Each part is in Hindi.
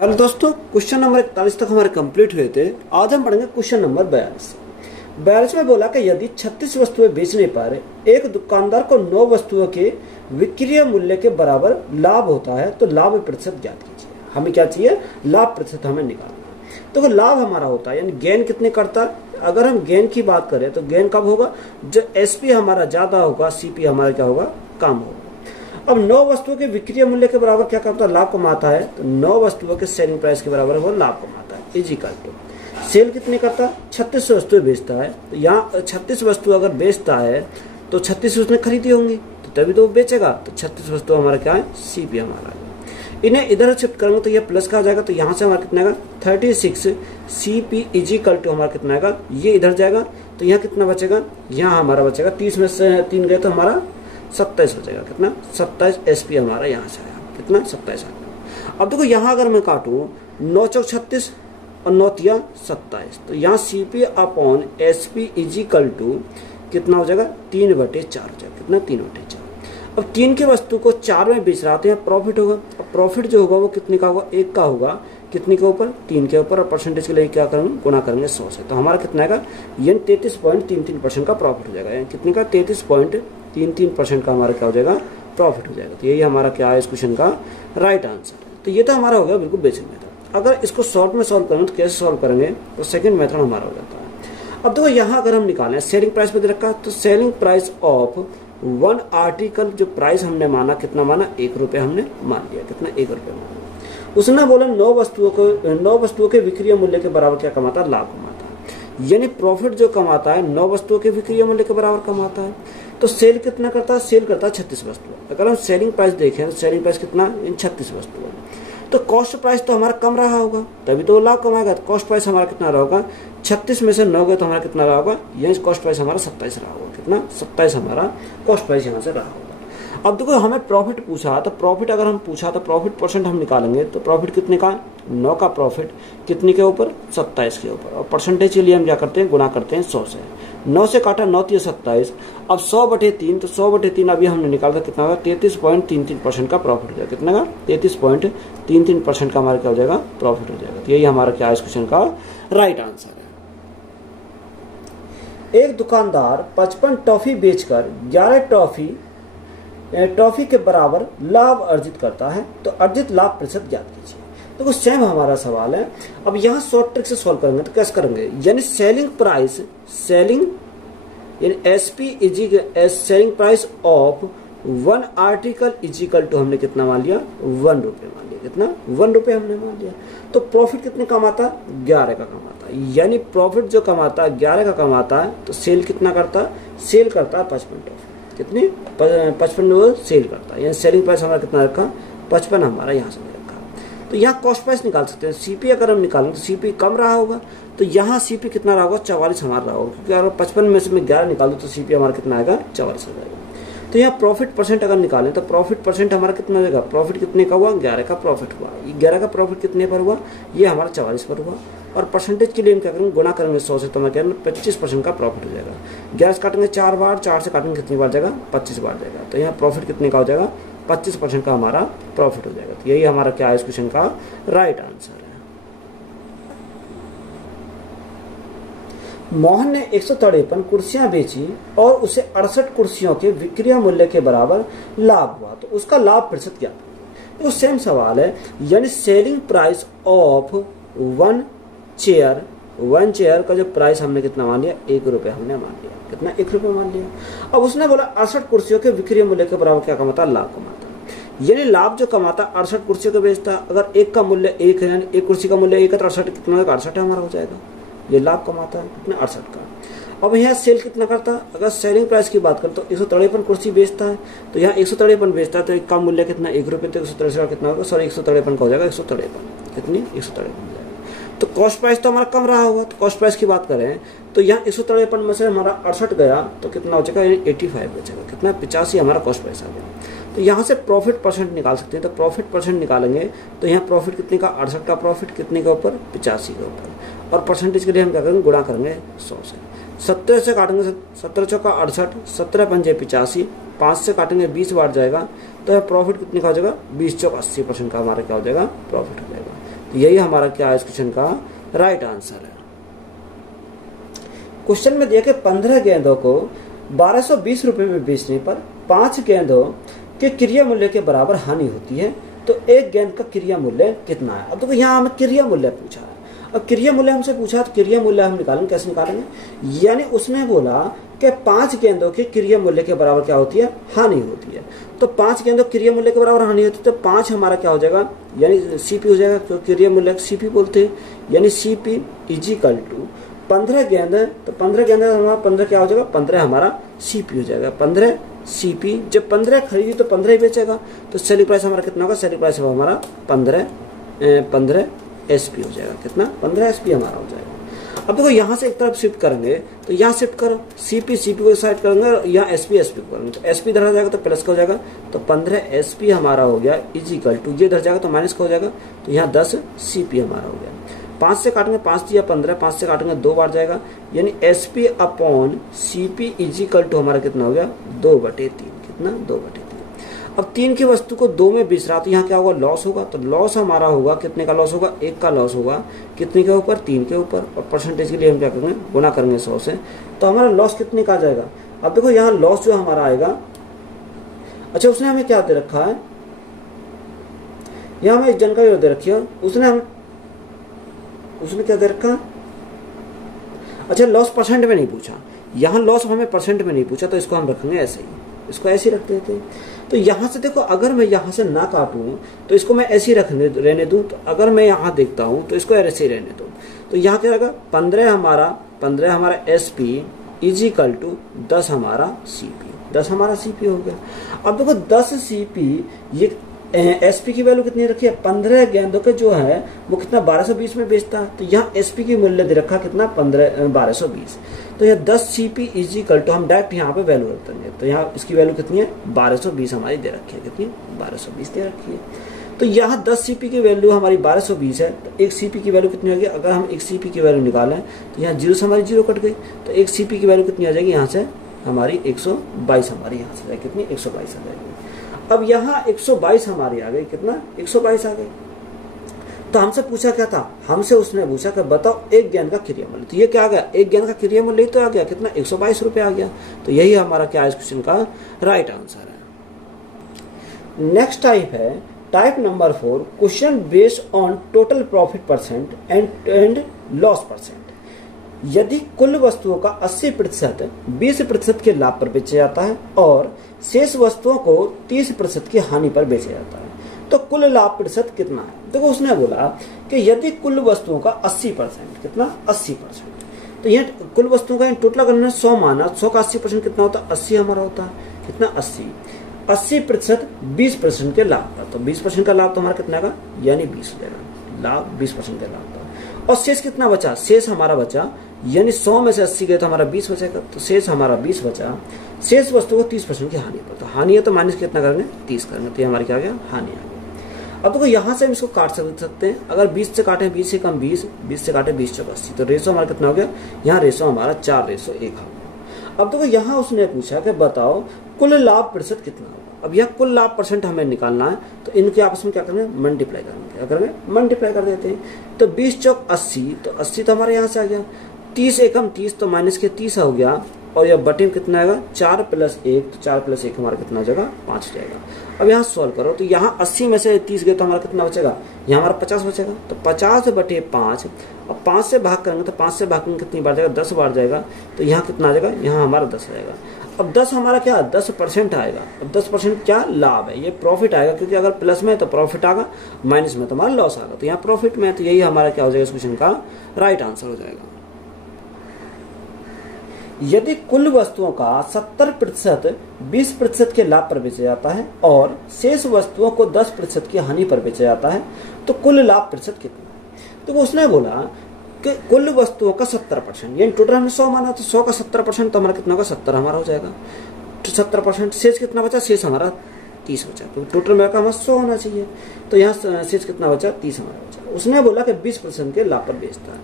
हेलो दोस्तों, क्वेश्चन नंबर 41 तक हमारे कंप्लीट हुए थे। आज हम पढ़ेंगे क्वेश्चन नंबर 42 में बोला कि यदि 36 वस्तुएं बेचने पर एक दुकानदार को 9 वस्तुओं के विक्रय मूल्य के बराबर लाभ होता है तो लाभ प्रतिशत ज्ञात कीजिए। हमें क्या चाहिए? लाभ प्रतिशत हमें निकालना है। तो लाभ हमारा होता है यानी गेन कितने करता है। अगर हम गेन की बात करें तो गेन कब होगा? जो एसपी हमारा ज्यादा होगा, सीपी हमारा क्या होगा? कम होगा। अब 9 वस्तुओं के विक्रय मूल्य के बराबर क्या करता है? लाभ कमाता है। तो 9 वस्तुओं के सेलिंग प्राइस के बराबर वो लाभ कमाता है। इजिकल टू सेल कितने करता है? 36 वस्तुएं बेचता है। तो यहाँ 36 वस्तु अगर बेचता है तो 36 उसने खरीदी होंगी तो तभी तो वो बेचेगा। तो 36 वस्तु हमारा क्या है? सीपी हमारा। इन्हें इधर शिफ्ट करेंगे तो ये प्लस का आ जाएगा। तो यहाँ से हमारा कितना आएगा? 36 सीपी इजिकल टू हमारा कितना आएगा? ये इधर जाएगा तो यहाँ कितना बचेगा? यहाँ हमारा बचेगा 30 में से 3 गए तो हमारा 27 बचेगा। कितना? 27 एसपी हमारा यहाँ से आया। कितना? 27 आया। अब देखो यहाँ अगर मैं काटूं 9 चौक 36 और 9 तिया 27 तो यहाँ CP upon SP is equal to कितना हो जाएगा? 3/4 हो जाएगा। कितना? 3/4। अब 3 की वस्तु को 4 में बेच रहा है, प्रॉफिट होगा। अब प्रॉफिट जो होगा वो कितने का होगा? 1 का होगा। कितने के ऊपर? 3 के ऊपर। और परसेंटेज के लिए क्या करेंगे? गुना करेंगे 100 से। तो हमारा कितना आएगा? यानी 33.33% का प्रॉफिट हो जाएगा। यानी कितने का? 33.33% का हमारा क्या हो जाएगा? प्रॉफिट हो जाएगा। तो यही हमारा क्या है इस क्वेश्चन का राइट आंसर है। तो ये तो हमारा हो गया बिल्कुल बेसिक मेथड। अगर इसको शॉर्ट में सॉल्व करेंगे तो कैसे सॉल्व करेंगे? तो सेकंड मेथड हमारा हो जाता है। अब देखो यहाँ अगर हम निकालें सेलिंग प्राइस पे दे रखा है तो सेलिंग प्राइस ऑफ 1 आर्टिकल जो प्राइस हमने माना कितना माना? 1 रुपये हमने मान लिया। कितना? 1 रुपये माना। उसने बोला 9 वस्तुओं के विक्रय मूल्य के बराबर क्या कमाता? लाभ कमाता है। यानी प्रॉफिट जो कमाता है 9 वस्तुओं के विक्रय मूल्य के बराबर कमाता है। तो सेल कितना करता है? सेल करता है 36 वस्तुएं। अगर हम सेलिंग प्राइस देखें तो सेलिंग प्राइस कितना? इन 36 वस्तुएं। तो कॉस्ट प्राइस तो हमारा कम रहा होगा तभी तो लाभ कमाएगा। तो कॉस्ट प्राइस हमारा कितना रहा होगा? 36 में से 9 गए तो हमारा कितना रहा होगा? यही कॉस्ट प्राइस हमारा 27 रहा होगा। कितना? 27 हमारा कॉस्ट प्राइस यहाँ से रहा होगा। अब देखो हमें प्रॉफिट पूछा तो प्रॉफिट अगर हम पूछा तो प्रॉफिट परसेंट हम निकालेंगे तो प्रॉफिट कितने का? 9 का प्रॉफिट कितने के ऊपर? 27 के ऊपर। और परसेंटेज के लिए हम क्या करते हैं? गुना करते हैं 100 से। 9 से काटा 9 तिया 27। अब 100/3 तो 100/3 अभी हमने निकाला कितना होगा? 33.33% का प्रॉफिट हो जाएगा। कितना का? 33.33% का हमारा क्या हो जाएगा? प्रॉफिट हो जाएगा। तो यही हमारा क्या है इस क्वेश्चन का राइट आंसर है। एक दुकानदार 55 टॉफी बेचकर 11 टॉफी के बराबर लाभ अर्जित करता है तो अर्जित लाभ प्रतिशत ज्ञात कीजिए। देखो सेम हमारा सवाल है। अब यहाँ शॉर्ट ट्रिक से सॉल्व करेंगे तो कैसे करेंगे? यानी सेलिंग यानी selling price of 1 article is equal to हमने कितना मान लिया? 1 रुपये मान लिया। कितना? 1 रुपये हमने मान लिया। तो प्रॉफिट कितने कमाता? 11 का कमाता है। यानी प्रॉफिट जो कमाता है 11 का कमाता है तो सेल कितना करता है? सेल करता है 55 टॉफी। कितनी? 55 सेल करता है। यानी सेलिंग प्राइस हमारा कितना रखा? 55 हमारा यहाँ से रखा। तो यहाँ कॉस्ट प्राइस निकाल सकते हैं। सीपी अगर हम निकालें तो सीपी कम रहा होगा तो यहाँ सीपी कितना रहा होगा? 44 हमारा रहा होगा। क्योंकि अगर 55 में से मैं 11 निकाल दूँ तो सीपी हमारा कितना आएगा? 44 हो जाएगा। तो यहाँ प्रॉफिट परसेंट अगर निकालें तो प्रॉफिट परसेंट हमारा कितना हो जाएगा? प्रॉफिट कितने का हुआ? 11 का प्रॉफिट हुआ। 11 का प्रॉफिट कितने पर हुआ? ये हमारा 44 पर हुआ। और परसेंटेज के लिए हम क्या करेंगे? गुना करेंगे 100 से। तो मैं कह रहा हूँ 25% का प्रॉफिट हो जाएगा। 11 से काटेंगे 4 बार, 4 से काटेंगे कितनी बार जाएगा? 25 बार जाएगा। तो यहाँ प्रॉफिट कितने का हो जाएगा? 25% का हमारा प्रॉफिट हो जाएगा। तो यही हमारा क्या है इस क्वेश्चन का राइट आंसर है। मोहन ने 153 कुर्सियां बेची और उसे 68 कुर्सियों के विक्रय मूल्य के बराबर लाभ हुआ तो उसका लाभ प्रतिशत क्या? तो सेम सवाल है। यानी सेलिंग प्राइस ऑफ 1 चेयर का जो प्राइस हमने कितना मान लिया? 1 रुपये हमने मान लिया। कितना? 1 रुपये मान लिया। अब उसने बोला 68 कुर्सियों के विक्रय मूल्य के बराबर क्या कमाता? लाभ कमाता। यानी लाभ जो कमाता 68 कुर्सियों को बेचता। अगर एक का मूल्य 1 है यानी एक कुर्सी का मूल्य 1 है तो 68 कितना होगा? 68 हमारा हो जाएगा। ये लाभ कमाता है। कितना? 68 का। अब यहाँ सेल कितना करता है? अगर सेलिंग प्राइस की बात करें तो 153 कुर्सी बेचता है तो यहाँ 153 बेचता है तो एक का मूल्य कितना? 1 रुपये। तो 163 कितना होगा? सॉरी 153 का हो जाएगा। 153 कितनी? 153 हो जाएगा। तो कॉस्ट प्राइस तो हमारा कम रहा होगा। तो कॉस्ट प्राइस की बात करें तो यहाँ 153 में से हमारा 68 गया तो कितना हो जाएगा? 85 बचेगा। कितना? 85 हमारा कॉस्ट प्राइस आ गया। तो यहाँ से प्रॉफिट परसेंट निकाल सकते हैं। तो प्रॉफिट परसेंट निकालेंगे तो यहाँ प्रॉफिट कितने का? 68 का प्रॉफिट कितने के ऊपर? 85 के ऊपर। और परसेंटेज के लिए हम क्या करेंगे? गुणा करेंगे 100 से। 17 से काटेंगे 17 चौका 68, 17 पंजे 85, 5 से काटेंगे 20 बार जाएगा तो प्रॉफिट कितने का हो जाएगा? 20 चौक 80% का हमारा क्या हो जाएगा? प्रॉफिट हो जाएगा। तो यही हमारा क्या है इस क्वेश्चन का राइट आंसर है। क्वेश्चन में दिया कि 15 गेंदों को 1220 रुपए में बेचने पर 5 गेंदों के क्रिया मूल्य के बराबर हानि होती है, तो एक गेंद का क्रिया मूल्य कितना है। अब देखो यहाँ हमें क्रिया मूल्य पूछा है, अब क्रिया मूल्य हमसे पूछा तो क्रिया मूल्य हम निकालेंगे, कैसे निकालेंगे, यानी उसने बोला कि 5 गेंदों के क्रिया मूल्य के बराबर क्या होती है, हानि होती है। तो 5 गेंदों क्रिया मूल्य के बराबर हानि होती है, तो 5 हमारा क्या हो जाएगा, यानी सीपी हो जाएगा, तो क्रिया मूल्य सीपी बोलते हैं, यानी सीपी इजिकल टू 15 गेंद है, तो 15 गेंद हमारा 15 क्या हो जाएगा, 15 हमारा सीपी हो जाएगा, 15 सीपी। जब 15 खरीदी तो 15 ही बेचेगा, तो सेलिंग प्राइस हमारा कितना होगा, सेलिंग प्राइस हमारा 15 एसपी हो जाएगा, कितना 15 एसपी हमारा हो जाएगा। अब देखो यहाँ से एक तरफ शिफ्ट करेंगे तो यहाँ शिफ्ट करो, सीपी सीपी को साइड करेंगे और यहाँ एसपी एसपी को करेंगे, तो एसपी इधर आ जाएगा तो प्लस का हो जाएगा, तो 15 एसपी हमारा हो गया इजिकल टू, ये इधर जाएगा तो माइनस का हो जाएगा, तो यहाँ 10 सीपी हमारा हो गया। 5 से काटेंगे 5 दिया 15, 5 से काटेंगे 2 बार जाएगा, यानी SP upon CP is equal to हमारा कितना हो गया 2/3, कितना 2/3। अब 3 की वस्तु को 2 में बेच रहा, तो यहाँ क्या होगा, लॉस होगा, तो लॉस हमारा होगा, कितने का लॉस होगा, 1 का लॉस होगा, कितने के ऊपर, 3 के ऊपर, और परसेंटेज के लिए हम क्या करेंगे, गुना करेंगे 100 से, तो हमारा लॉस कितने का आ जाएगा। अब देखो यहाँ लॉस जो हमारा आएगा, अच्छा उसने हमें क्या दे रखा है, यहाँ हमें एक जानकारी दे रखी है, उसने क्या दे रखा, अच्छा लॉस परसेंट में नहीं पूछा, यहाँ लॉस हमें परसेंट में नहीं पूछा, तो इसको हम रखेंगे ऐसे ही, इसको ऐसे ही रख देते हैं। तो यहाँ से देखो, अगर मैं यहाँ से ना काटूं तो इसको मैं ऐसे ही रहने दूं, तो अगर मैं यहाँ देखता हूँ तो इसको ऐसे ही रहने दूं, तो यहाँ क्या रहेगा, 15 हमारा एसपी इजिकल टू 10 हमारा सीपी, 10 हमारा सीपी हो गया। अब देखो 10 सीपी, ये एसपी की वैल्यू कितनी रखी है, 15 गेंदों के जो है वो कितना 1220 में बेचता है, तो यहाँ एसपी की मूल्य दे रखा कितना 1220, तो यह 10 सीपी इजिकल टू हम डायरेक्ट यहाँ पे वैल्यू रख देंगे, तो यहाँ इसकी वैल्यू कितनी है 1220 हमारी दे रखी है, कितनी 1220 दे रखी है। तो यहाँ 10 सीपी की वैल्यू हमारी 1220 है, तो 1 सीपी की वैल्यू कितनी होगी, अगर हम 1 सीपी की वैल्यू निकालें तो यहाँ 0 से हमारी 0 कट गई, तो 1 सीपी की वैल्यू कितनी आ जाएगी, यहाँ से हमारी 122 हमारी यहाँ से जाएगी, कितनी 122 आ जाएगी। अब यहाँ 122 हमारी आ गई, कितना 122 आ गई। तो हमसे पूछा क्या था, हमसे उसने पूछा कि बताओ एक गेंद का क्रिया मूल्य, तो ये क्या आ गया, एक गेंद का क्रिया मूल्य तो आ गया, कितना 122 रुपए आ गया, तो यही हमारा क्या इस क्वेश्चन का राइट आंसर है। नेक्स्ट टाइप है type number 4, question based on total profit percent and loss percent. यदि कुल वस्तुओं का 80% 20% के लाभ पर बेचा जाता है और शेष वस्तुओं को 30% की हानि पर बेचा जाता है, तो कुल लाभ प्रतिशत कितना है। देखो उसने बोला कि यदि कुल वस्तुओं का 80%, कितना 80%, तो यह कुल वस्तुओं का टोटल करना 100 माना, 100 का 80% कितना होता है, 80 हमारा होता है, कितना 80% 20% के लाभ का, तो 20% का लाभ तो हमारा कितना का, यानी 20 हो जाएगा, लाभ 20% के लाभ का। और शेष कितना बचा, शेष हमारा बचा, यानी 100 में से 80 गए तो हमारा 20 बचेगा, तो शेष हमारा 20 बचा, शेष वस्तु को 30% की हानि पर, तो हानि है तो माइनस कितना करेंगे 30 करेंगे, तो ये हमारी क्या आ गया, हानि आ गई। अब देखो यहाँ से हम इसको काट सकते हैं, अगर 20 से काटे 20 से कम 20, 20 से काटे 20 चौक 80, तो रेशो हमारा कितना हो गया, यहाँ रेशो हमारा 4:1 हो गया। अब देखो यहाँ उसने पूछा कि बताओ कुल लाभ प्रतिशत कितना होगा। अब यह कुल लाभ परसेंट हमें निकालना है, तो इनके आपस में क्या करेंगे, मल्टीप्लाई करेंगे, क्या करेंगे, मल्टीप्लाई कर देते हैं। तो 20 चौक 80, तो 80 तो हमारे यहाँ से आ गया, 30 एकम 30, तो माइनस के 30 हो गया, और यह बटे में कितना आएगा 4 + 1, तो 4 + 1 हमारा कितना हो जाएगा 5 हो जाएगा। अब यहाँ सॉल्व करो, तो यहाँ 80 में से 30 गए तो हमारा कितना बचेगा, यहाँ हमारा 50 बचेगा, तो 50/5, और 5 से भाग करेंगे तो 5 से भाग करेंगे कितनी बार जाएगा, 10 बार जाएगा, तो यहाँ कितना आ जाएगा, यहाँ हमारा 10 आएगा। अब 10 हमारा क्या 10% आएगा, अब 10% क्या लाभ है, ये प्रॉफिट आएगा, क्योंकि अगर प्लस में है तो प्रॉफिट आएगा, माइनस में तो हमारा लॉस आएगा, तो यहाँ प्रॉफिट में है, तो यही हमारा क्या हो जाएगा इस क्वेश्चन का राइट आंसर हो जाएगा। यदि कुल वस्तुओं का 70% 20% के लाभ पर बेचा जाता है और शेष वस्तुओं को 10% की हानि पर बेचा जाता है, तो कुल लाभ प्रतिशत कितना है। तो उसने बोला कि कुल वस्तुओं का 70%, यानी टोटल हमने 100 माना, तो 100 का 70% तो हमारा कितना होगा, 70 हमारा हो जाएगा, तो 70%। शेष कितना बचा, शेष हमारा 30 बचा, तो टोटल में हमारा 100 होना चाहिए, तो यहाँ शेष कितना बचा, 30 हमारा बचा। उसने बोला कि 20% के लाभ पर बेचता है,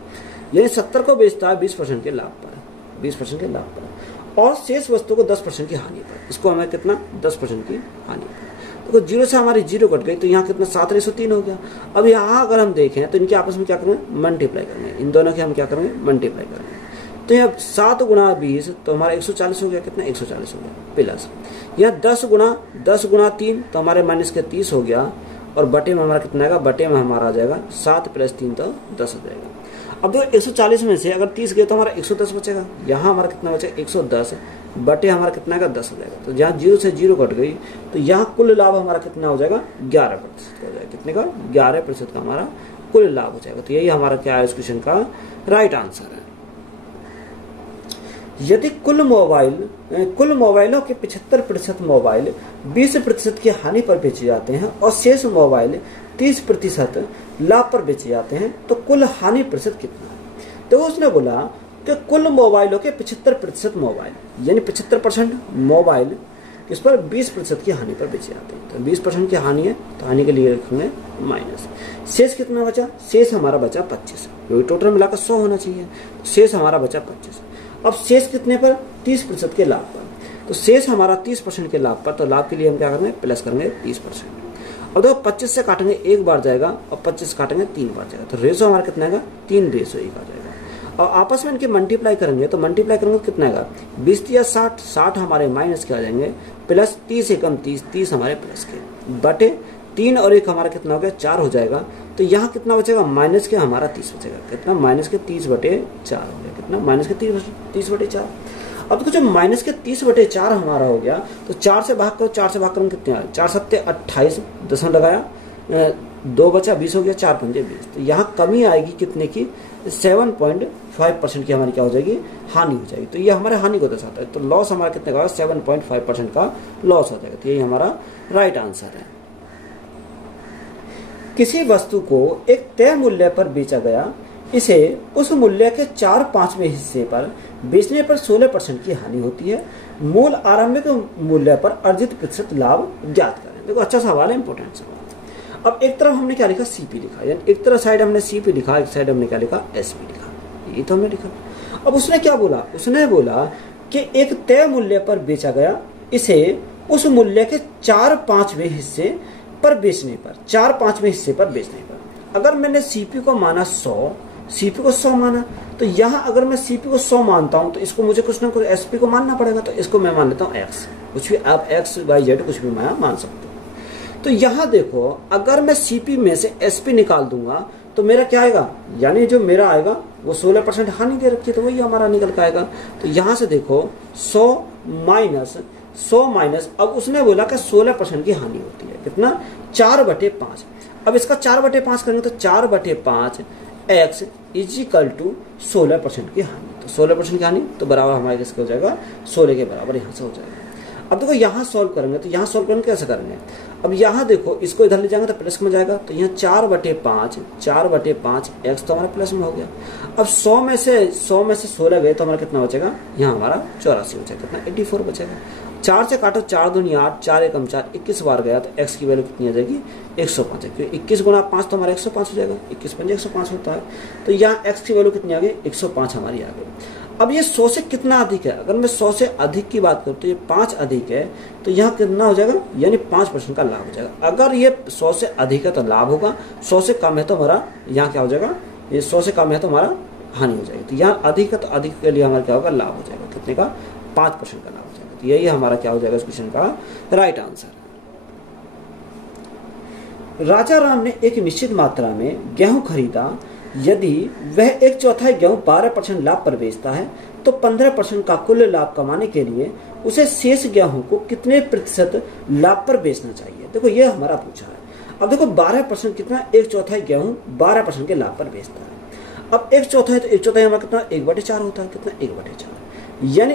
यानी 70 को बेचता है 20% के लाभ पर, 20% के लाभ पर, और शेष वस्तु को 10% की हानि पर, इसको हमें कितना 10% की हानि पर। देखो जीरो से हमारी जीरो कट गई, तो यहाँ कितना 7/3 हो गया। अब यहाँ अगर हम देखें तो इनके आपस में क्या करेंगे, मल्टीप्लाई करेंगे, इन दोनों के हम क्या करेंगे, मल्टीप्लाई करेंगे। तो यहाँ 7 गुणा 20 तो हमारा 140 हो गया, कितना 140 हो गया, प्लस यहाँ 10 गुणा 3 तो हमारे माइनस के 30 हो गया, और बटे में हमारा कितना आएगा, बटे में हमारा आ जाएगा 7 + 3 तो 10 हो जाएगा। अब देखो 140 में से अगर 30 गए तो हमारा 110 बचेगा, यहाँ हमारा कितना बचेगा 110, बटे हमारा कितना आएगा 10 हो जाएगा। तो जहाँ 0 से 0 कट गई तो यहाँ कुल लाभ हमारा कितना हो जाएगा, 11% हो जाएगा, कितने का 11% का हमारा कुल लाभ हो जाएगा। तो यही हमारा क्या है इस क्वेश्चन का राइट आंसर है। यदि कुल मोबाइलों के 75% मोबाइल 20% की हानि पर बेचे जाते हैं और शेष मोबाइल 30% लाभ पर बेचे जाते हैं, तो कुल हानि प्रतिशत कितना है। तो उसने बोला कि कुल मोबाइलों के 75% मोबाइल यानी 75% मोबाइल इस पर 20% की हानि पर बेचे जाते हैं। तो 20% की हानि है, तो हानि के लिए रखेंगे माइनस। शेष कितना बचा, शेष हमारा बचा 25, क्योंकि टोटल मिलाकर 100 होना चाहिए, शेष हमारा बचा 25। अब शेष कितने पर, 30% के लाभ पर, तो शेष हमारा 30% के लाभ पर, तो लाभ के लिए हम क्या करेंगे, प्लस करेंगे 30%। अब देखो 25 से काटेंगे 1 बार जाएगा और 25 काटेंगे 3 बार जाएगा, तो रेशो हमारा कितना आएगा, 3/1 आ जाएगा। और आपस में इनके मल्टीप्लाई करेंगे, तो मल्टीप्लाई करेंगे कितना आएगा, 20 या 60 हमारे माइनस के आ जाएंगे, प्लस 30 एकम 30 हमारे प्लस के, बटे 3 और 1 हमारा कितना हो गया, 4 हो जाएगा। तो यहाँ कितना बचेगा, माइनस के हमारा 30 बचेगा, कितना माइनस के 30/4 हो गया, कितना माइनस के 30/4। अब देखो जो माइनस के 30/4 हमारा हो गया, तो 4 से भाग करो, 4 से भाग करो कितने आए, 4 7 28, 10 लगाया 2 बचा 20 हो गया, 4 पंजे 20। तो यहाँ कमी आएगी कितने की, 7.5% की हमारी क्या हो जाएगी, हानि हो जाएगी। तो ये हमारे हानि को दर्शाता है, तो लॉस हमारा कितने का, 7.5% का लॉस हो जाएगा। तो यही हमारा राइट आंसर है। किसी वस्तु को एक तय मूल्य पर बेचा गया, इसे उस मूल्य के 4/5वें हिस्से पर बेचने पर 16% की हानि होती है। मूल आरंभिक मूल्य पर अर्जित प्रतिशत लाभ ज्ञात करें। देखो अच्छा सवाल है, इंपॉर्टेंट सवाल। अब एक तरफ हमने क्या लिखा, सीपी लिखा, यानी एक तरफ साइड हमने सीपी लिखा, एक साइड हमने क्या लिखा, एसपी लिखा, ये तो हमने लिखा। अब उसने क्या बोला, उसने बोला कि एक तय मूल्य पर बेचा गया, इसे उस मूल्य के 4/5वें हिस्से पर बेचने पर, 4/5वें हिस्से पर बेचने पर, अगर मैंने सीपी को माना 100, सीपी को 100 माना, तो यहाँ अगर मैं सीपी को 100 मानता हूँ तो इसको मुझे कुछ ना कुछ एसपी को मानना पड़ेगा। तो इसको मैं मान लेता हूँ एक्स, कुछ भी आप एक्स वाई जेड कुछ भी मैं मान सकता हूँ। तो यहाँ देखो अगर मैं सीपी में से एसपी निकाल दूंगा तो मेरा क्या आएगा, यानी जो मेरा आएगा वो 16% हानि दे रखी है, तो वही हमारा निकल के आएगा। तो यहाँ से देखो 100 माइनस, अब उसने बोला कि 16% की हानि होती है, कितना 4/5। अब इसका 4/5 करेंगे तो 4/5 x = 16% की हानि। तो 16% की हानि तो बराबर हमारे किसके हो जाएगा, 16 के बराबर यहाँ से हो जाएगा। अब देखो यहाँ सॉल्व करेंगे, तो यहाँ सॉल्व करेंगे कैसे करेंगे, अब यहाँ देखो इसको इधर ले जाएंगे तो प्लस में जाएगा, तो यहाँ 4/5 x तो हमारा प्लस में हो गया। अब 100 में से 16 गए तो हमारा कितना बचेगा, यहाँ हमारा 84 बचेगा, कितना 84 बचेगा। 4 से काटो 4 दूनी 8, 4 एकम 4, 21 बार गया तो x की वैल्यू कितनी आ जाएगी, 105 है, क्योंकि 21 गुणा 5 तो हमारा 105 हो जाएगा, 21 पंजे 105 होता है। तो यहाँ x की वैल्यू कितनी आ गई, 105 हमारी आ गई। अब ये 100 से कितना अधिक है, अगर मैं 100 से अधिक की बात करूँ तो ये 5 अधिक है, तो यहाँ कितना हो जाएगा, यानी 5% का लाभ हो जाएगा। अगर ये 100 से अधिक है तो लाभ होगा, 100 से कम है तो हमारा यहाँ क्या हो जाएगा, ये 100 से कम है तो हमारा हानि हो जाएगी। तो यहाँ अधिक है तो अधिक के लिए हमारा क्या होगा, लाभ हो जाएगा, कितने का, 5% का लाभ हो जाएगा। तो यही हमारा क्या हो जाएगा इस क्वेश्चन का राइट आंसर। राजा राम ने एक निश्चित मात्रा में गेहूं खरीदा, यदि वह 1/4 गेहूं 12% लाभ पर बेचता है तो 15% का कुल लाभ कमाने के लिए उसे शेष गेहूं को कितने प्रतिशत लाभ पर बेचना चाहिए। देखो ये हमारा पूछा है। अब देखो 12% कितना, 1/4 गेहूं 12% के लाभ पर बेचता है। अब 1/4 है तो 1/4 हमारा कितना, 1/4 होता है, कितना 1/4, यानी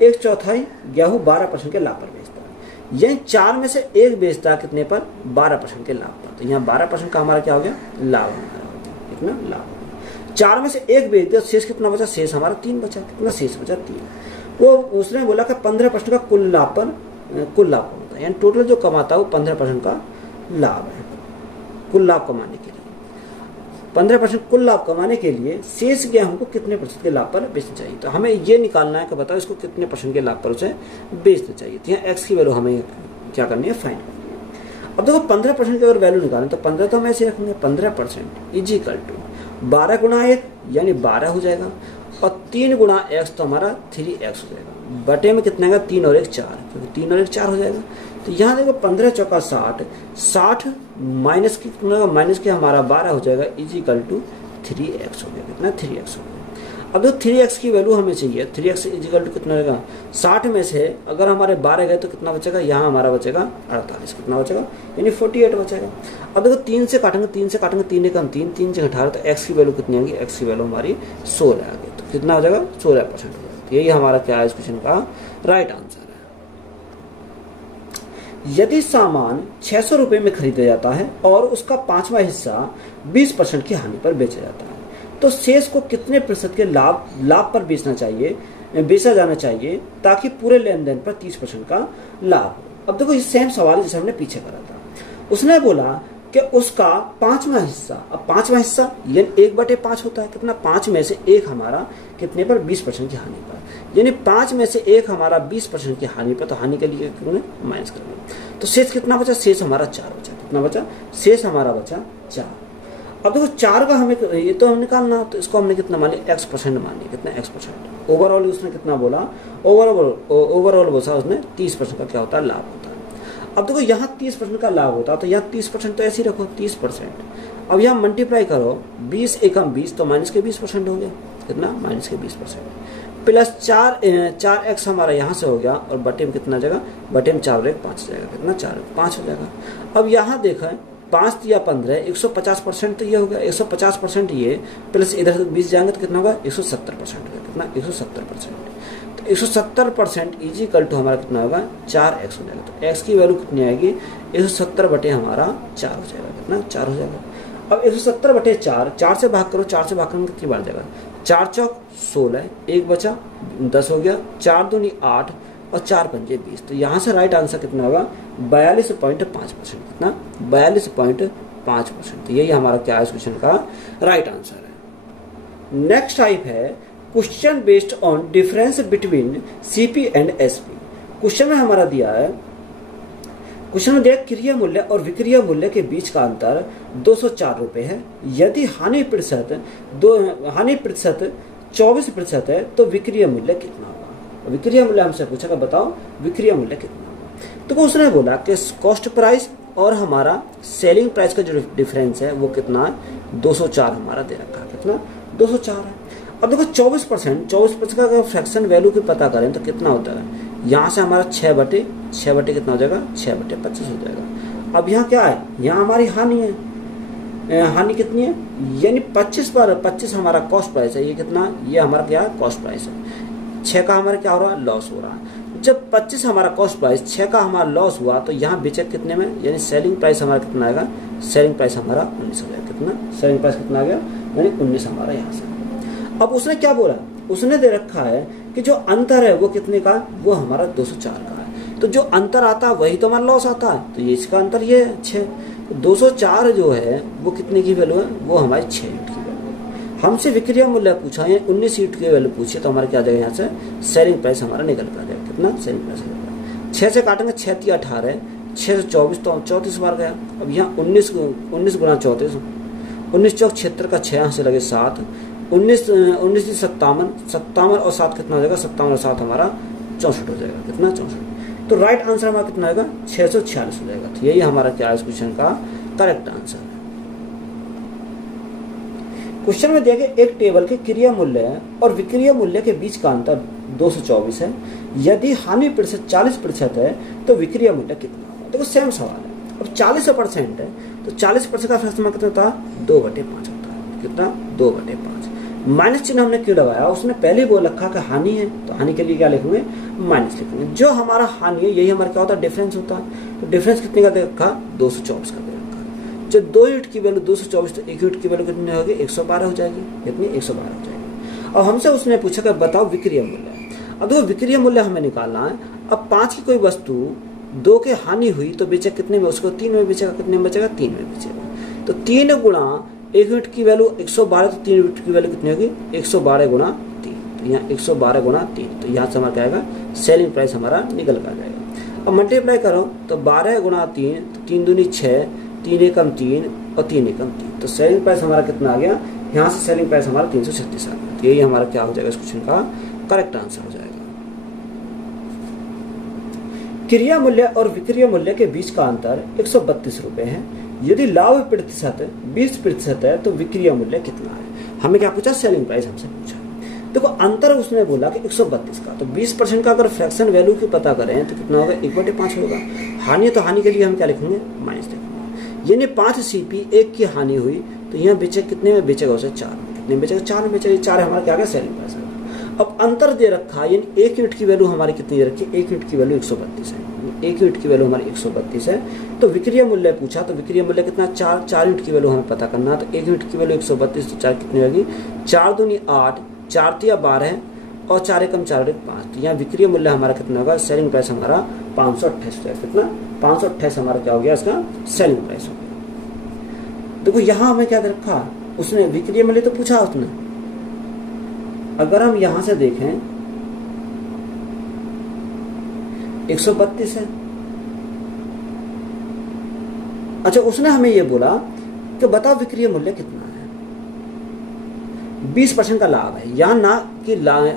1/4 गेहूं 12% के लाभ पर बेचता है, यानी 4 में से 1 बेचता है कितने पर, 12% के लाभ पर। तो यहाँ 12% का हमारा क्या हो गया, लाभ, कितना लाभ। 4 में से 1 बेच दिया, शेष कितना बचा, शेष हमारा 3 बचा, कितना शेष बचा 3। वो उसने बोला कि 15% का कुल लाभ पर कुल लाभ कमाता है, यानी टोटल जो कमाता है वो 15% का लाभ है। कुल लाभ कमाने के लिए 15% कुल लाभ कमाने के लिए शेष गेहूं को कितने % के लाभ पर बेचना चाहिए। तो हमें ये निकालना है कि बताओ इसको कितने % के लाभ पर उसे बेचना चाहिए। तो यहाँ x की वैल्यू हमें क्या करनी है, फाइंड करनी है। अब देखो 15% की अगर वैल्यू निकालें तो 15 तो हम ऐसे रखेंगे 15% इज इक्वल टू 12 गुणा 1 यानी 12 हो जाएगा, और 3 गुणा x तो हमारा 3x हो जाएगा, बटे में कितना आएगा 3 और 1 4, क्योंकि 3 और 1 4 हो जाएगा। तो यहाँ देखो 15 चौका 60, 60 माइनस की कितना, माइनस के हमारा 12 हो जाएगा इज इक्वल टू 3x हो गया, कितना 3x हो गया। अब तो 3x की वैल्यू हमें चाहिए, 3x इजिकल टू कितना रहेगा 60 में से अगर हमारे 12 गए तो कितना बचेगा, यहाँ हमारा बचेगा 48, कितना बचेगा यानी 48 बचेगा। अब देखो 3 से काटेंगे, 3 से काटेंगे, 3 एक हम 3, 3 से 18, तो x की वैल्यू कितनी आएगी, x की वैल्यू हमारी 16 आ गई, तो कितना हो जाएगा 16% हो जाएगा। तो यही हमारा क्या है इस क्वेश्चन का राइट आंसर है। यदि सामान 600 रुपए में खरीदा जाता है और उसका 5वां हिस्सा 20% की हानि पर बेचा जाता है, तो शेष को कितने प्रतिशत के लाभ पर बेचा जाना चाहिए ताकि पूरे लेन देन पर 30% का लाभ हो। अब देखो ये सेम सवाल जैसे हमने पीछे करा था, उसने बोला कि उसका 5वां हिस्सा, अब 5वां हिस्सा यानी 1/5 होता है, कितना 5 में से 1 हमारा कितने पर 20% की हानि पर, यानी 5 में से 1 हमारा 20% की हानि पर, तो हानि के लिए माइनस करेंगे, तो शेष कितना बचा, शेष हमारा 4 बचा, कितना बचा, शेष हमारा बचा 4। अब देखो 4 का हमें ये तो हम निकालना, तो इसको हमने कितना मान लिया x% मान लिया, कितना x%। ओवरऑल उसने कितना बोला, ओवरऑल बोला उसने 30% का क्या होता है लाभ होता है। अब देखो यहाँ 30% का लाभ होता है, तो यहाँ 30% तो ऐसे ही रखो 30%। अब यहाँ मल्टीप्लाई करो 20 एकम 20, तो माइनस के 20% हो गया, कितना माइनस के 20%, प्लस 4x हमारा यहाँ से हो गया, और बटे में कितना जाएगा, बटे में 4 और 1 5 जाएगा, कितना 4 5 हो जाएगा। अब यहाँ देखें 5 या 15 150% तो ये हो गया, 150% ये प्लस इधर 20 जाएंगे तो कितना होगा 170% होगा, कितना 170%। तो 170% इज इक्वल टू हमारा कितना होगा 4x हो जाएगा। तो x की वैल्यू कितनी आएगी 170 बटे हमारा 4 हो जाएगा, कितना 4 हो जाएगा। अब 170 बटे 4, 4 से भाग करो, 4 से भाग करने कितनी बार जाएगा, 4 चौक 16, 1 बचा 10 हो गया, 4 दूनी 8 और 4 पंजे 20। तो यहाँ से राइट आंसर कितना होगा 42.5%, कितना 42.5%। तो यही हमारा क्या है इस क्वेश्चन का राइट आंसर है। नेक्स्ट टाइप है question based on difference between CP and SP. Question में हमारा दिया है, क्वेश्चन में दिया क्रिय मूल्य और विक्रिय मूल्य के बीच का अंतर 204 रुपए है। यदि हानि प्रतिशत 24% है तो विक्रिय मूल्य कितना होगा। विक्रिय मूल्य हमसे पूछा बताओ विक्रिय मूल्य कितना होगा। तो उसने बोला कि कॉस्ट प्राइस और हमारा सेलिंग प्राइस का जो डिफरेंस है वो कितना है 204 हमारा दे रखा है, कितना 204 है। अब देखो 24% का अगर फ्रैक्शन वैल्यू की पता करें तो कितना होता है, यहाँ से हमारा 6 बटे कितना हो जाएगा 6/25 हो जाएगा। अब यहाँ क्या है, यहाँ हमारी हानि है, हानि कितनी है यानी 25 हमारा कॉस्ट प्राइस है, ये कितना ये हमारा क्या है कॉस्ट प्राइस है। 6 का हमारा क्या हो रहा है लॉस हो रहा है। जब 25 हमारा कॉस्ट प्राइस 6 का हमारा लॉस हुआ तो यहाँ बेचे कितने में, यानी सेलिंग प्राइस हमारा कितना आएगा, सेलिंग प्राइस हमारा 19 हो जाएगा। कितना सेलिंग प्राइस कितना आ गया यानी 19 हमारा यहाँ से। अब उसने क्या बोला, उसने दे रखा है कि जो अंतर है वो कितने का, वो हमारा 204 का है। तो जो अंतर आता है वही तो हमारा लॉस आता है, तो ये इसका अंतर ये है 6। 204 जो है वो कितने की वैल्यू है, वो हमारी 6 यूनिट की वैल्यू है। हमसे विक्रिय मूल्य पूछा है 19 यूनिट की वैल्यू पूछी, तो हमारा क्या आ जाएगा यहाँ से सेलिंग प्राइस हमारा निकल कर आ जाएगा। कितना सेलिंग प्राइस निकल 6 से काटेंगे 6 × 18 6 से 24 तो 34 बार गया। अब यहाँ 19 गुना 34 19 चौक 76 का 6 यहाँ से लगे 7 19 57 और 7 कितना हो जाएगा 57 और 7 हमारा 64 हो जाएगा। कितना 64। तो राइट आंसर हमारा कितना होगा 646 हो जाएगा। तो यही हमारा क्या है इस क्वेश्चन का करेक्ट आंसर है। क्वेश्चन में दिया गया एक टेबल के क्रिया मूल्य और विक्रिय मूल्य के बीच का अंतर 224 है। यदि हानि प्रतिशत 40% है तो विक्रिय मूल्य कितना होगा। देखो सेम सवाल है। अब 40% है तो 40% का फ्रैक्शन कितना होता है 2/5 होता है। कितना 2/5। माइनस चिन्ह हमने क्यों लगाया, उसने पहले बोल रखा कि हानि है तो हानि के लिए क्या लिखेंगे माइनस लिखेंगे। जो हमारा हानि है यही हमारा क्या होता है डिफरेंस होता है। तो डिफरेंस कितने का दे रखा 224 का दे रखा है। जो 2 यूनिट की वैल्यू 224 तो 1 यूनिट की वैल्यू कितनी होगी 112 हो जाएगी। कितनी 112 हो जाएगी। अब हमसे उसने पूछा कि बताओ विक्रिय मूल्य। अब देखो विक्रिय मूल्य हमें निकालना है। अब 5 की कोई वस्तु 2 के हानि हुई तो बेचा कितने में, उसको 3 में बेचेगा। कितने में बेचेगा 3 में बेचेगा। तो 3 गुणा 1 यूनिट की वैल्यू 112 तो 3 यूनिट की वैल्यू कितनी होगी 112 गुणा 3। तो यहाँ 112 गुणा 3 तो यहाँ से हमारा क्या आएगा सेलिंग प्राइस हमारा निकल कर जाएगा। अब मल्टीप्लाई करो तो 12 गुणा 3, तो 3 दूनी 6, 3 एकम 3 और 3 एकम 3। तो सेलिंग प्राइस हमारा कितना आ गया, यहाँ से सेलिंग प्राइस हमारा 336 आ गया। तो यही हमारा क्या हो जाएगा इस क्वेश्चन का करेक्ट आंसर हो जाएगा। क्रिया मूल्य और विक्रय मूल्य के बीच का अंतर 132 रुपए है। यदि लाभ प्रतिशत 20% है तो विक्रय मूल्य कितना है। हमें क्या पूछा, सेलिंग प्राइस हमसे पूछा। देखो अंतर उसने बोला कि 132 का, तो 20% का अगर फ्रैक्शन वैल्यू की पता करें तो कितना होगा, 1/5 होगा। हानि तो हानि के लिए हम क्या लिखेंगे, माइनस लिखेंगे। यानी 5 CP 1 की हानि हुई तो यहाँ बेचे कितने में बेचेगा, उसे 4 में। कितने में बेचेगा, 4 में बेचेगा। 4 हमारा क्या गया, सेलिंग प्राइस। अब अंतर दे रखा है, यानी 1 यूनिट की वैल्यू हमारी कितनी दे रखी है, 1 यूनिट की वैल्यू 132 है। 1 यूनिट की वैल्यू हमारी 132 है। तो विक्रय मूल्य पूछा, तो विक्रय मूल्य कितना, 4 यूनिट की वैल्यू हमें पता करना। तो 1 यूनिट की वैल्यू 132, तो 4 कितनी होगी, 4 दूनी 8, 4 तिया 12 और 4 एकम 4 5। तो यहाँ विक्रय मूल्य हमारा कितना होगा, सेलिंग प्राइस हमारा 528 है। कितना, 528 हमारा क्या हो गया, इसका सेलिंग प्राइस हो गया। देखो यहाँ हमें क्या दे रखा, उसने विक्रय मूल्य तो पूछा उसने। अगर हम यहां से देखें 132 है। अच्छा, उसने हमें यह बोला कि बताओ विक्रय मूल्य कितना है। 20% का लाभ है, यहां ना कि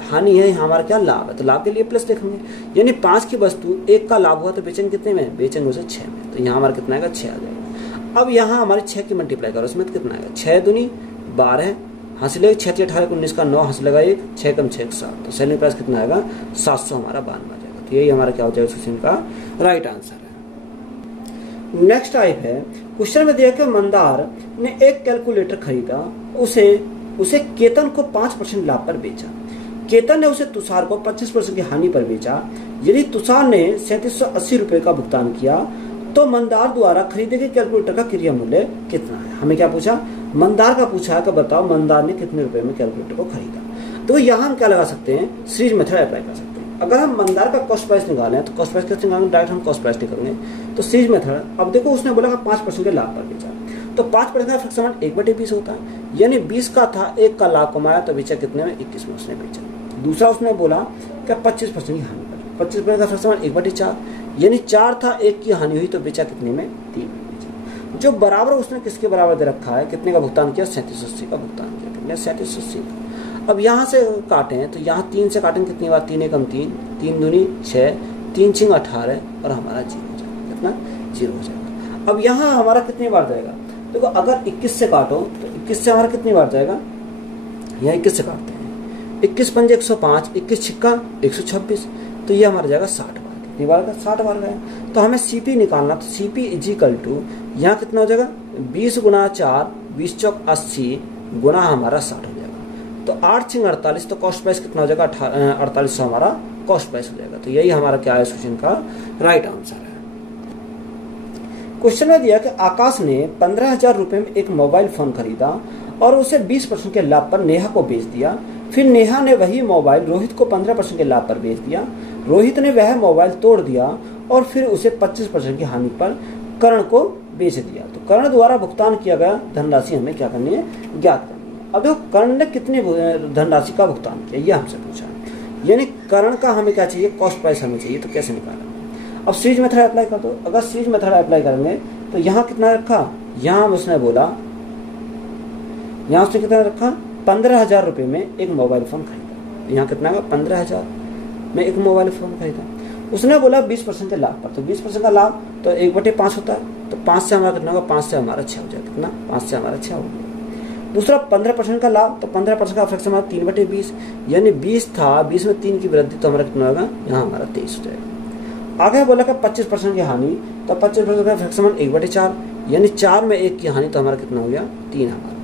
हानि है, हमारा क्या लाभ है। तो लाभ के लिए प्लस देखेंगे, यानी 5 की वस्तु 1 का लाभ हुआ तो बेचेंगे कितने में, बेचेंगे उसे 6 में। तो यहाँ हमारा कितना आएगा, 6 आ जाएगा। अब यहाँ हमारे 6 की मल्टीप्लाई करो, उसमें कितना आएगा, 6 दूनी 12, हासिल 6 18 19 का 9 हासिल 1, 6 कम 6 7। तो सेलिंग प्राइस कितना आएगा, 700 हमारा 92 आ जाएगा। तो यही हमारा क्या हो जाएगा, क्वेश्चन का राइट आंसर है। नेक्स्ट टाइप है, क्वेश्चन में दिया कि मंदार ने एक कैलकुलेटर खरीदा, उसे केतन को 5% लाभ पर बेचा। केतन ने उसे तुषार को 25% की हानि पर बेचा। यदि तुषार ने 3780 रुपए का भुगतान किया तो मंदार द्वारा खरीदे गए कैलकुलेटर का क्रिया मूल्य कितना है। हमें क्या पूछा, मंदार का पूछा है कि बताओ मंदार ने कितने रुपए में कैलकुलेटर को खरीदा। तो यहाँ हम क्या लगा सकते हैं, सीरीज मेथड अप्लाई कर सकते हैं। अगर हम मंदार का कॉस्ट प्राइस निकालें तो कॉस्ट प्राइस कैसे निकालेंगे, डायरेक्ट हम कॉस्ट प्राइस निकालेंगे। तो सीरीज मेथड, अब देखो उसने बोला 5% के लाभ पर बेचा, तो 5% का फ्रैक्शन 1/20 होता है। यानी 20 का था, 1 का लाभ कमाया तो बेचा कितने में, 21 में उसने बेचा। दूसरा उसने बोला कि 25% की हानि पर, 25% का फ्रैक्शन 1/4, यानी 4 था, 1 की हानि हुई तो बेचा कितने में, 3 में बेचा। जो बराबर उसने किसके बराबर दे रखा है, कितने का भुगतान किया, 3780 का भुगतान किया। कितने, 3780। अब यहाँ से काटें तो यहाँ 3 से काटेंगे कितनी बार, 3 एकम 3, 3 दूनी 6, 3 6 18 और हमारा 0 हो जाएगा। कितना, 0 हो जाएगा। अब यहाँ हमारा कितनी बार जाएगा, देखो अगर 21 से काटो तो 21 से हमारा कितनी बार जाएगा, यहाँ 21 से काटते हैं, 21 पंजे 105, 21 छिक्का 126, तो ये हमारा जाएगा 60 बार। कितनी बार का, 60 बार गया। तो हमें CP निकालना, तो CP इजिकल टू यहाँ कितना हो जाएगा, 20 गुणा 4, 20 चौक 80 गुणा हमारा 60 हो जाएगा। तो 8 6 48, तो कॉस्ट प्राइस कितना हो जाएगा, 4800 हमारा कॉस्ट प्राइस हो जाएगा। तो यही हमारा क्या है, क्वेश्चन का राइट आंसर है। क्वेश्चन में दिया कि आकाश ने 15,000 रुपए में एक मोबाइल फोन खरीदा और उसे 20% के लाभ पर नेहा को बेच दिया। फिर नेहा ने वही मोबाइल रोहित को 15% के लाभ पर बेच दिया। रोहित ने वह मोबाइल तोड़ दिया और फिर उसे 25% की हानि पर कर्ण को बेच दिया। तो कर्ण द्वारा भुगतान किया गया धनराशि हमें क्या करनी है, ज्ञात करनी है। अब देखो कर्ण ने कितनी धनराशि का भुगतान किया, यह हमसे पूछा है। यानी कर्ण का हमें क्या चाहिए, कॉस्ट प्राइस हमें चाहिए। तो कैसे निकालेंगे, अब सीरीज मेथड अप्लाई कर दो। अगर सीरीज मेथड अप्लाई करेंगे तो यहाँ कितना रखा, यहाँ उसने बोला, यहाँ उसने कितना रखा, 15,000 रुपए में एक मोबाइल फोन खरीदा। यहाँ कितना का, 15,000 में एक मोबाइल फोन खरीदा। उसने बोला 20% के लाभ पर, तो 20% का लाभ तो 1/5 होता है। तो 5 से हमारा कितना होगा, 5 से हमारा 6 हो जाएगा। कितना, 5 से हमारा 6 हो गया। दूसरा 15% का लाभ, तो 15% का फ्रैक्शन हमारा 3/20, यानी 20 था, 20 में 3 की वृद्धि, तो हमारा कितना होगा, यहाँ हमारा 23 हो जाएगा। आगे बोला कि 25% की हानि, तो 25% का फ्रैक्शन 1/4, यानी 4 में 1 की हानि, तो हमारा कितना हो गया, 3 हमारा।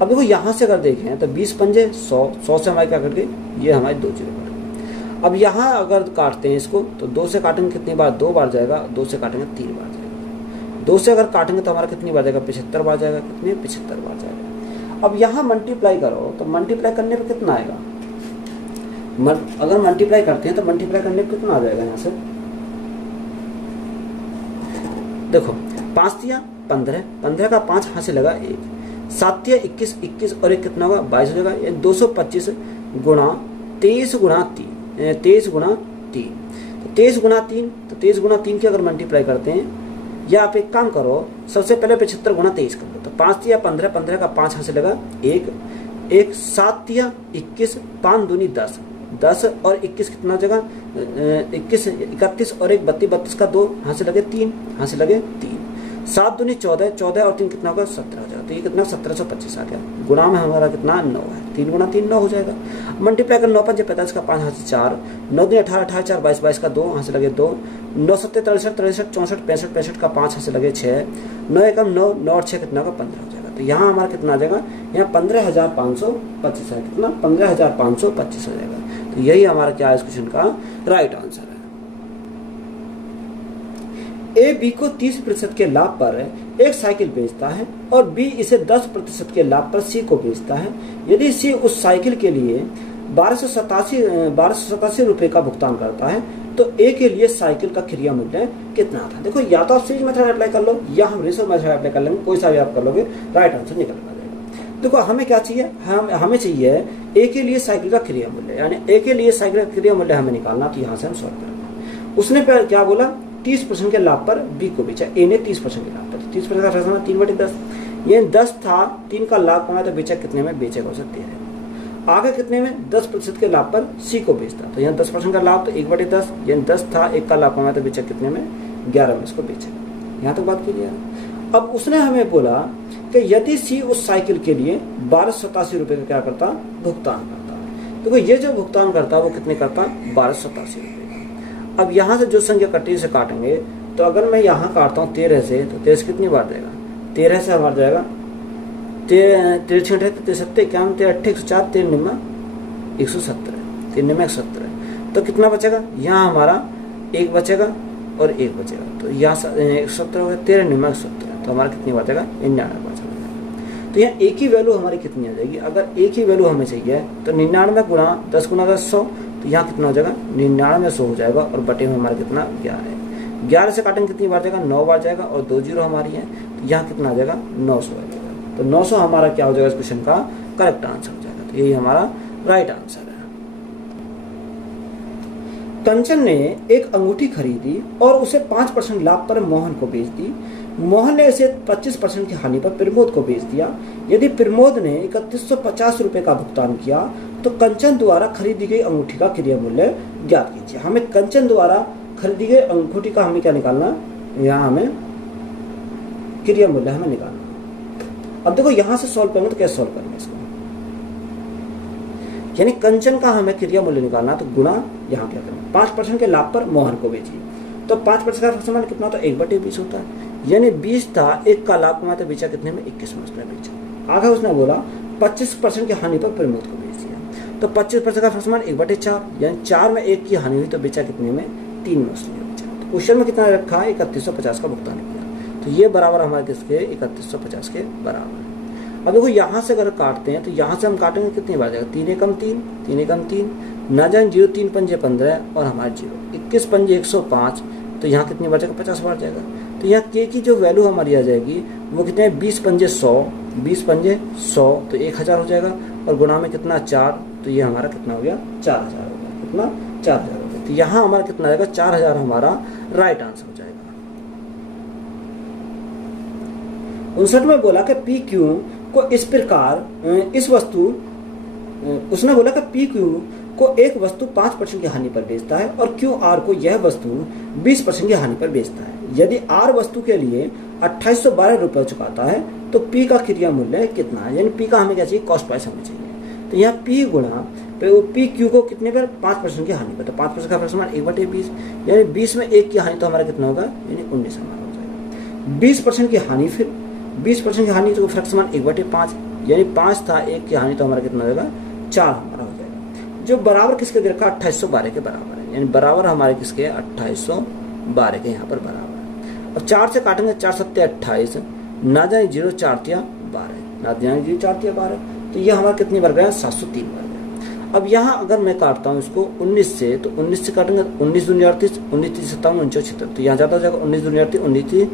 अब देखो यहाँ से अगर देखें तो 20 पंजे 100, 100 से हमारे क्या कट गई, ये हमारे 2 0 कट गए। अब यहाँ अगर काटते हैं इसको तो 2 से काटेंगे कितनी बार, 2 बार जाएगा, 2 से काटेंगे 3 बार जाएगा। 2 से अगर काटेंगे तो हमारा कितनी बार जाएगा, 75 बार जाएगा। कितने, 75 बार जाएगा। अब यहाँ मल्टीप्लाई करो तो मल्टीप्लाई करने पर कितना आएगा, अगर मल्टीप्लाई करते हैं तो मल्टीप्लाई करने पर कितना आ जाएगा, यहाँ से देखो 5 तिया 15, 15 का 5 हाथ से लगा 1, 7 तिया 21, 21 और 1 कितना होगा, 22 हो जाएगा। ये 225 गुणा 23 गुणा 3, 23 गुणा 3, तो 23 गुना 3, तो 23 गुना 3 की अगर मल्टीप्लाई करते हैं, या आप एक काम करो, सबसे पहले 75 गुना 23 कर लो। तो 5 दिया 15, 15 का 5 हाथ से लगा 1, 1 7 दिया 21, 5 दूनी 10, 10 और 21 कितना हो जाएगा, 21 31 और 1 32, 32 का 2 हाथ से लगे 3, हाथ से लगे 3, 7 दूनी 14, 14 और 3 कितना होगा 17 हो जाएगा। तो ये कितना 1725 आ गया। गुणा में हमारा कितना 9 है, 3 गुना 3 9 हो जाएगा। मल्टीप्लाई कर 9 5 45 का 5 हाथ से 4, 9 दूनी 18, 18 4 22, 22 का 2 हाथ से लगे 2, 9 7 63 63 64 65 65 का 5 हाथ से लगे 6, 9 एकम 9, 9 और 6 कितना होगा 15 हो जाएगा। तो यहाँ हमारा कितना आ जाएगा, यहाँ 15,525 है, कितना 15,525 हो जाएगा। तो यही हमारा क्या है इस क्वेश्चन का राइट आंसर है। ए बी को 30% के लाभ पर एक साइकिल बेचता है और बी इसे 10% के लाभ पर सी को बेचता है। यदि सी उस साइकिल के लिए 1287 रुपए का भुगतान करता है तो ए के लिए साइकिल का क्रिया मूल्य कितना था। देखो, या तो आप सीरीज मेथड अप्लाई कर लो या हम रेशो मेथड अप्लाई कर लेंगे, कोई सा भी आप कर लोगे राइट आंसर निकल जाएगा। देखो, हमें क्या चाहिए, हमें चाहिए ए के लिए साइकिल का क्रिया मूल्य, यानी ए के लिए साइकिल का क्रिया मूल्य हमें निकालना। तो यहाँ से हम सॉल्व करेंगे। उसने क्या बोला, 30% के लाभ पर बी को बेचा, ए ने 30% के लाभ पर। 30% का फ्रैक्शन 3/10, ये 10 था, 3 का लाभ कमाया तो बेचा कितने में, बेचेगा उसे 13। आगे कितने में, 10% के लाभ पर सी को बेचता। तो यहाँ 10% का लाभ तो 1/10, ये 10 था, 1 का लाभ कमाया तो बेचा कितने में, 11 में इसको बेचेगा। यहाँ तक बात कीजिए। अब उसने हमें बोला कि यदि सी उस साइकिल के लिए 1287 रुपए का क्या करता, भुगतान करता। तो ये जो भुगतान करता वो कितने करता, 1287 रुपए। अब यहाँ से जो संख्या कटी से काटेंगे, तो अगर मैं यहाँ काटता हूँ 13 से, तो 13 कितनी बार जाएगा, 13 से हमारा जाएगा 13 63 इक्यावन 13 104 13 निम्मा 117, 3 निम्मा 117। तो कितना बचेगा, यहाँ हमारा 1 बचेगा और 1 बचेगा। तो यहाँ 117 हो गया, 13 निम्मा 117, तो हमारा कितनी बार जाएगा, 99 बार जाएगा। तो यहाँ एक ही वैल्यू हमारी कितनी आ जाएगी, अगर एक ही वैल्यू हमें चाहिए तो 99 गुणा 10 गुणा 10 100, तो यहाँ कितना हो जाएगा, 99 100 हो जाएगा और बटे में हमारा कितना 11 है। 11 से काटेंगे कितनी बार जाएगा, 9 बार जाएगा और 2 जीरो हमारी है, तो यहाँ कितना आ जाएगा 900 आ जाएगा। तो 900 हमारा क्या हो जाएगा, इस क्वेश्चन का करेक्ट आंसर हो जाएगा। तो यही हमारा राइट आंसर है। कंचन ने एक अंगूठी खरीदी और उसे 5% लाभ पर मोहन को बेच दी। मोहन ने इसे 25% की हानि पर प्रमोद को बेच दिया। यदि प्रमोद ने 3150 रुपए का भुगतान किया तो कंचन द्वारा खरीदी गई अंगूठी का क्रिया मूल्य ज्ञात कीजिए। हमें कंचन द्वारा खरीदी गई अंगूठी का हमें क्या निकालना, यहाँ हमें क्रिया मूल्य हमें निकालना। अब देखो, यहाँ से सॉल्व करेंगे तो कैसे सॉल्व करेंगे इसको, यानी कंचन का हमें क्रिया मूल्य निकालना। तो गुणा यहाँ क्या करेंगे, 5% के लाभ पर मोहन को बेची। तो 5% का समान कितना होता है, 1/20 होता है, यानी 20 था, 1 का लाभ कमाया तो बेचा कितने में, 21 में उसने बेचा। आगे उसने बोला 25% की हानि पर प्रमोद को बेच दिया। तो 25% का समान 1/4, यानी 4 में 1 की हानि हुई तो बेचा कितने में, 3 में उसने बेचा। तो क्वेश्चन में कितना रखा है, 3150 का भुगतान किया। तो ये बराबर हमारे किसके, 3150 के बराबर है। अब देखो, यहाँ से अगर काटते हैं तो यहाँ से हम काटेंगे कितनी बार जाएगा, 3 एकम 3, 3 एकम 3, ना जाए 0, 3 पंजे 15 और हमारे 0, 21 पंजे 105, तो यहाँ कितनी बार जाएगा, 50 बार जाएगा। तो यहाँ के की जो वैल्यू हमारी आ जाएगी वो कितने, 20 पंजे 100, 20 पंजे 100 तो 1000 हो जाएगा, और गुणा में कितना 4, तो ये हमारा कितना हो गया, 4000 हो गया। कितना, 4000 हो गया। तो यहाँ हमारा कितना आएगा, 4000 हमारा राइट आंसर हो जाएगा। 59 में बोला कि पी क्यू को इस प्रकार इस वस्तु, उसने बोला कि पी क्यू को एक वस्तु 5% की हानि पर बेचता है और क्यू आर को यह वस्तु 20% की हानि पर बेचता है। यदि आर वस्तु के लिए 2812 रुपए चुकाता है तो पी का क्रिया मूल्य कितना है, यानी पी का हमें क्या चाहिए, कॉस्ट प्राइस हमें चाहिए। तो यहाँ पी गुणा पी क्यू को कितने पर, 5% की हानि पर। तो 5% का समान 1/20, यानी 20 में 1 की हानि तो हमारा कितना होगा, यानी 19 हमारा हो जाएगा। 20% की हानि, फिर 20% की हानि तो फर्क समान 1/5, यानी 5 था, 1 की हानि तो हमारा कितना होगा, 4 हमारा हो जाएगा। जो बराबर किसके दे रखा, 2812 के बराबर है, यानी बराबर हमारे किसके, 2812 के यहाँ पर बराबर है। और 4 से काटेंगे, 4 7 28, ना जाए 0, 4 3 12, ना जाए 0, 4 3 12, तो ये हमारा कितनी बार गया, 703 बार गया। अब यहाँ अगर मैं काटता हूँ इसको 19 से, तो 19 से काटेंगे 19 दूनी 38, 19 3 57, 49 76, तो यहाँ ज्यादा हो जाएगा 19 दूनी 38, 19 3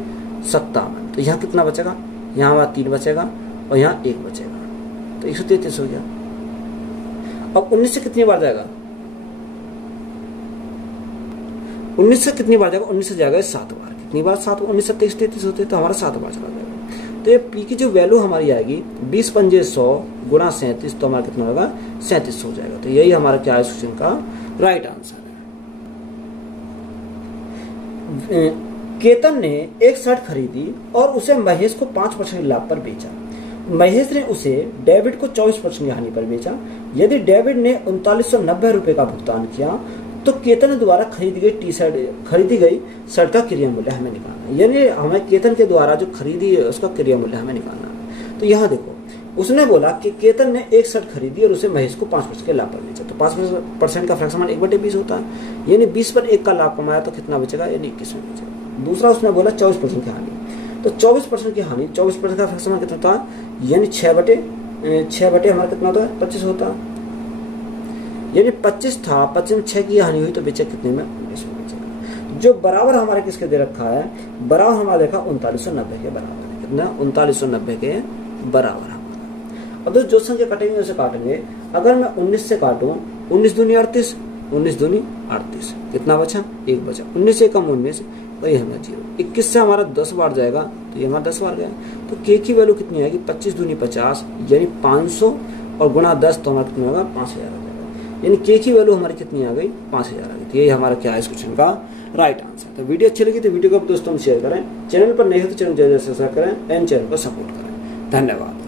57, तो यहाँ कितना बचेगा, यहाँ हमारा 3 बचेगा और यहाँ 1 बचेगा, तो 133 हो गया। अब 19 से कितनी बार जाएगा, 19 से कितनी बार जाएगा, 19 से जाएगा 7 बार, कितनी बार 7, 19 27 33 होते तो हमारा 7 बार चला जाएगा। तो ये पी की जो वैल्यू हमारी आएगी 20 पंजे 100 गुणा 37, तो हमारा कितना होगा 37 हो जाएगा। तो यही हमारा क्या है क्वेश्चन का राइट आंसर है। केतन ने एक शर्ट खरीदी और उसे महेश को 5% लाभ पर बेचा। महेश ने उसे डेविड को 24% हानि पर बेचा। यदि डेविड ने 3990 रुपए का भुगतान किया तो केतन द्वारा खरीदी गई शर्ट का क्रिया मूल्य हमें निकालना है। यानी हमें केतन के द्वारा जो खरीदी है उसका क्रिया मूल्य हमें निकालना है। तो यहाँ देखो उसने बोला कि केतन ने एक शर्ट खरीदी और उसे महेश को 5% के लाभ पर बेचा। तो 5% का फ्रैक्शन 1/20 होता है, यानी 20 पर 1 का लाभ कमाया तो कितना बचेगा, यानी 21 में बचेगा। दूसरा उसने बोला 24% की हानि, तो 24% की हानि 24% का फ्रैक्शन कितना होता है, यानी 6 बटे हमारा कितना होता है 25 होता है, यानी 25 था, 25 में 6 की हानि हुई तो बेचा कितने में 19 में बेचेगा। जो बराबर हमारे किसके दे रखा है, बराबर हमारा देखा 3990 के बराबर है, कितना 3990 के बराबर हमारा। अब जो संख्या कटेंगे उसे काटेंगे। अगर मैं 19 से काटूं, 19 दूनी 38, 19 दूनी 38, कितना बचा 1 बचा, 19 से कम 19 तो ये हमारा 0। 21 से हमारा 10 बार जाएगा तो ये हमारा 10 बार गया। तो के की वैल्यू कितनी आएगी 25 दूनी 50, यानी 500 और गुणा 10 तो हमारा कितना होगा 5000 आ जाएगा। यानी के की वैल्यू हमारी कितनी आ गई 5000 आ गई। तो यही हमारा क्या है इस क्वेश्चन का राइट आंसर। तो वीडियो अच्छी लगी तो वीडियो को दोस्तों में शेयर करें, चैनल पर नए हो तो चैनल जल्द से सब्सक्राइब करें एंड चैनल को सपोर्ट करें। धन्यवाद।